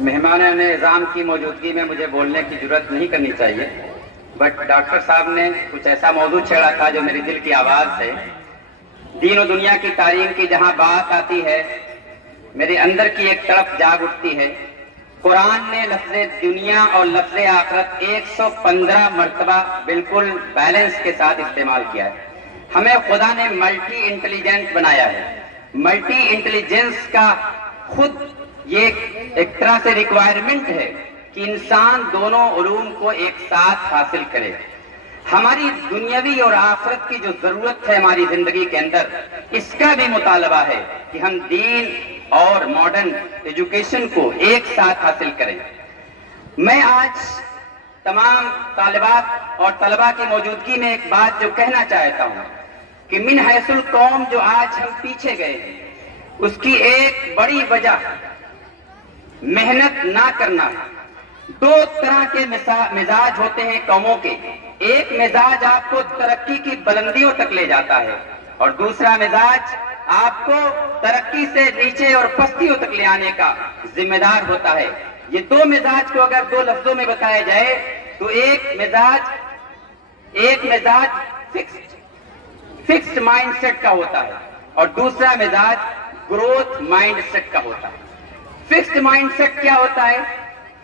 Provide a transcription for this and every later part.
मेहमान निज़ाम की मौजूदगी में मुझे बोलने की जरूरत नहीं करनी चाहिए, बट डॉक्टर साहब ने कुछ ऐसा मौजूद छेड़ा था जो मेरे दिल की आवाज है। दीन और दुनिया की तारीख की जहां बात आती है, मेरे अंदर की एक तड़प जाग उठती है। कुरान ने लफ्ज़े दुनिया और लफ्ज़े आखिरत 115 मरतबा बिल्कुल बैलेंस के साथ इस्तेमाल किया है। हमें खुदा ने मल्टी इंटेलिजेंट बनाया है। मल्टी इंटेलिजेंस का खुद ये एक तरह से रिक्वायरमेंट है कि इंसान दोनों उलूम को एक साथ हासिल करे। हमारी दुनियावी और आखिरत की जो जरूरत है हमारी जिंदगी के अंदर, इसका भी मुतालबा है कि हम दीन और मॉडर्न एजुकेशन को एक साथ हासिल करें। मैं आज तमाम तालिबात और तलबा की मौजूदगी में एक बात जो कहना चाहता हूं कि मिन हैसुल कौम जो आज हम पीछे गए हैं, उसकी एक बड़ी वजह मेहनत ना करना। दो तरह के मिजाज होते हैं कौमों के। एक मिजाज आपको तरक्की की बुलंदियों तक ले जाता है और दूसरा मिजाज आपको तरक्की से नीचे और पस्तियों तक ले आने का जिम्मेदार होता है। ये दो मिजाज को अगर दो लफ्जों में बताया जाए तो एक मिजाज फिक्स्ड माइंडसेट का होता है और दूसरा मिजाज ग्रोथ माइंडसेट का होता है। फिक्स्ड माइंडसेट क्या होता है?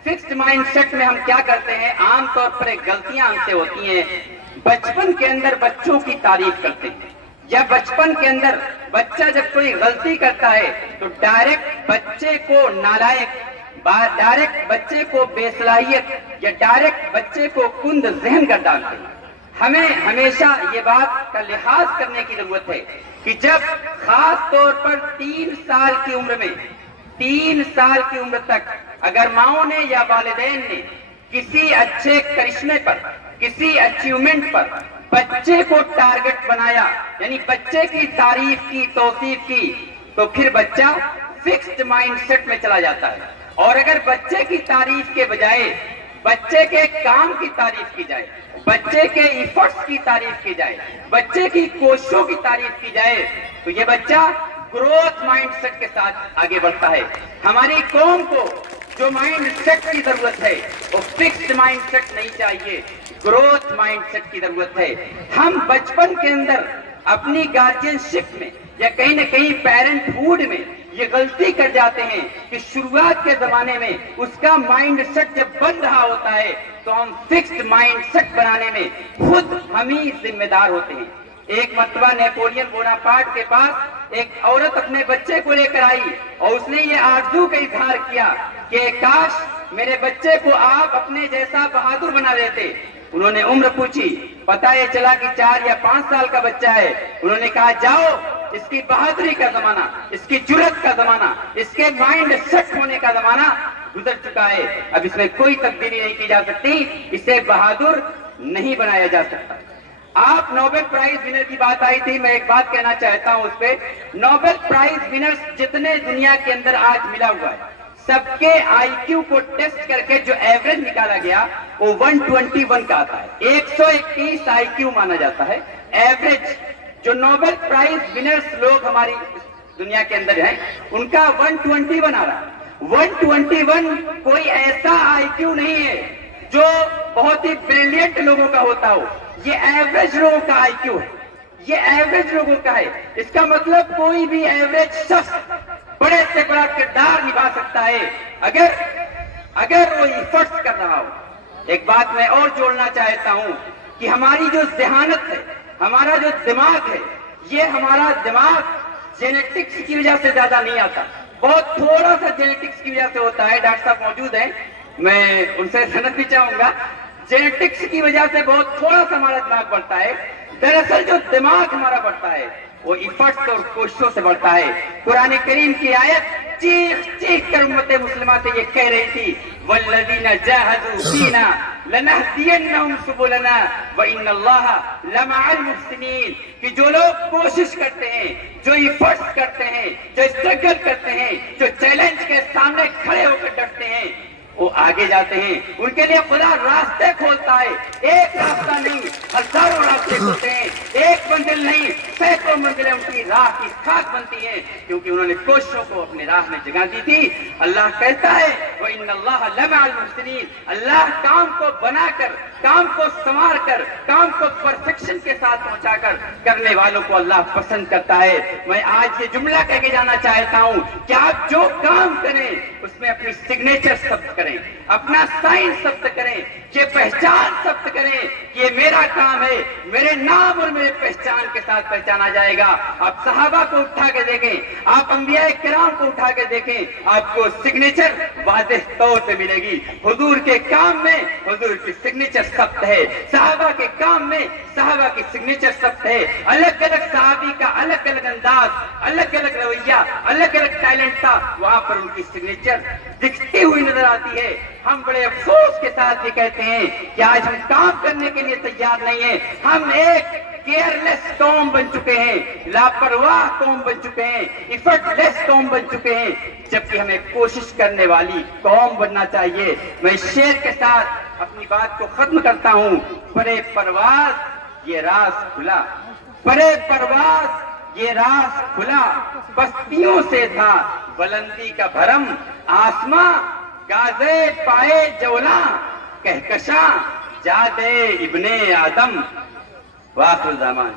फिक्स्ड माइंडसेट में हम क्या करते हैं, आमतौर पर एक गलतियां हमसे होती हैं। बचपन के अंदर बच्चों की तारीफ करते हैं, या बचपन के अंदर बच्चा जब कोई गलती करता है तो डायरेक्ट बच्चे को नालायक, डायरेक्ट बच्चे को बेसलाहियत या डायरेक्ट बच्चे को कुंद जहन कर डालते हैं। हमें हमेशा ये बात का लिहाज करने की जरूरत है कि जब खास तौर पर 3 साल की उम्र में, 3 साल की उम्र तक अगर माओ ने या वालिदैन ने किसी अच्छे करिश्मे पर, किसी अचीवमेंट पर बच्चे को टारगेट बनाया, यानी बच्चे की तारीफ की, तौसीफ की, तो फिर बच्चा फिक्स्ड माइंडसेट में चला जाता है। और अगर बच्चे की तारीफ के बजाय बच्चे के काम की तारीफ की जाए, बच्चे के इफर्ट्स की तारीफ की जाए, बच्चे की कोशिशों की तारीफ की जाए, तो ये बच्चा ग्रोथ माइंडसेट के साथ आगे बढ़ता है। हमारी कौम को जो माइंडसेट की जरूरत है वो फिक्स्ड माइंडसेट नहीं चाहिए, ग्रोथ माइंडसेट की जरूरत है। हम बचपन के अंदर अपनी गार्जियनशिप में या कहीं न कहीं पेरेंटहुड में ये गलती कर जाते हैं कि शुरुआत के जमाने में उसका माइंडसेट जब बन रहा होता है तो हम फिक्स्ड माइंडसेट बनाने में खुद हम ही जिम्मेदार होते हैं। एक मर्तबा नेपोलियन बोनापार्ट के पास एक औरत अपने बच्चे को लेकर आई और उसने ये आरज़ू का इजहार किया कि काश मेरे बच्चे को आप अपने जैसा बहादुर बना देते। उन्होंने उम्र पूछी, पता ये चला कि 4 या 5 साल का बच्चा है। उन्होंने कहा जाओ, इसकी बहादुरी का जमाना, इसकी जुर्रत का जमाना, इसके माइंड सेट होने का जमाना गुजर चुका है। अब इसमें कोई तब्दीली नहीं की जा सकती, इसे बहादुर नहीं बनाया जा सकता। आप नोबेल प्राइज विनर की बात आई थी, मैं एक बात कहना चाहता हूं उस पे। नोबेल प्राइज विनर्स जितने दुनिया के अंदर आज मिला हुआ है, सबके आईक्यू को टेस्ट करके जो एवरेज निकाला गया वो 121 का आता है। 121 आईक्यू माना जाता है एवरेज। जो नोबेल प्राइज विनर्स लोग हमारी दुनिया के अंदर हैं, उनका 121 आ रहा है। 121 कोई ऐसा आईक्यू नहीं है जो बहुत ही ब्रिलियंट लोगों का होता हो, ये एवरेज लोगों का आईक्यू है, ये एवरेज लोगों का है। इसका मतलब कोई भी एवरेज शख्स बड़े से बड़ा किरदार निभा सकता है अगर वो इफर्ट्स कर रहा हो। एक बात मैं और जोड़ना चाहता हूं कि हमारी जो ज़हानत है, हमारा जो दिमाग है, ये हमारा दिमाग जेनेटिक्स की वजह से ज्यादा नहीं आता, बहुत थोड़ा सा जेनेटिक्स की वजह से होता है। डॉक्टर साहब मौजूद हैं, मैं उनसे सनद भी चाहूंगा। जेनेटिक्स की वजह से बहुत थोड़ा सा हमारा दिमाग बढ़ता है। दरअसल जो दिमाग हमारा बढ़ता है वो इफर्ट्स और कोशिशों से बढ़ता है। कुरान करीम की आयत चीख चीख कर उम्मत मुस्लिमा से ये कह रही थी, वल्लज़ीना जाहदू फीना लनहदियन्नहुम सुबुलना व इन्नल्लाह लमअल मुहसिनीन, कि जो लोग कोशिश करते हैं, जो इफर्ट्स करते हैं, जो स्ट्रगल करते हैं, जो चैलेंज के सामने खड़े होकर डटते हैं, वो आगे जाते हैं। उनके लिए खुदा रास्ते खोलता है। एक रास्ता नहीं, हजारों रास्ते खोलते हैं। एक मंजिल नहीं, सैकड़ों मंजिलें उनकी राह की खाक बनती हैं, क्योंकि उन्होंने कोशिशों को अपनी राह में जगा दी थी। अल्लाह कहता है व इन्नल्लाह लमअल मुहसिनीन। अल्लाह काम को बनाकर, काम को संवार कर, काम को परफेक्शन के साथ पहुंचाकर करने वालों को अल्लाह पसंद करता है। मैं आज ये जुमला कह के जाना चाहता हूं कि आप जो काम करें उसमें अपनी सिग्नेचर शब्द करें, अपना साइन शब्द करें, ये पहचान शब्द करें कि ये मेरा काम है, मेरे नाम और मेरे पहचान के साथ पहचाना जाएगा। आप सहाबा को उठा के देखें, आप अंबिया किराम को उठा के देखें, आपको सिग्नेचर वाज़ेह तौर पे मिलेगी। हुजूर के काम में हुजूर की सिग्नेचर शब्द है, सहाबा के काम में सहाबा की सिग्नेचर शब्द है। अलग अलग सहाबी का अलग अलग अंदाज, अलग अलग रवैया, अलग अलग टैलेंट था, वहां पर उनकी सिग्नेचर दिखती हुई नजर आती है। हम बड़े अफसोस के साथ ये कहते हैं कि आज हम काम करने के लिए तैयार नहीं है। हम एक केयरलेस कौम बन चुके हैं, लापरवाह कौम बन चुके हैं, इफर्टलेस कौम बन चुके हैं, जबकि हमें कोशिश करने वाली कौम बनना चाहिए। मैं शेर के साथ अपनी बात को खत्म करता हूं। परे परवाज ये राज खुला, परे परवाज ये राज खुला, बस्तियों से था बुलंदी का भरम, आसमां गाजे पाए जौला, कहकशा जादे इब्ने आदम। वाखिर ज़मान।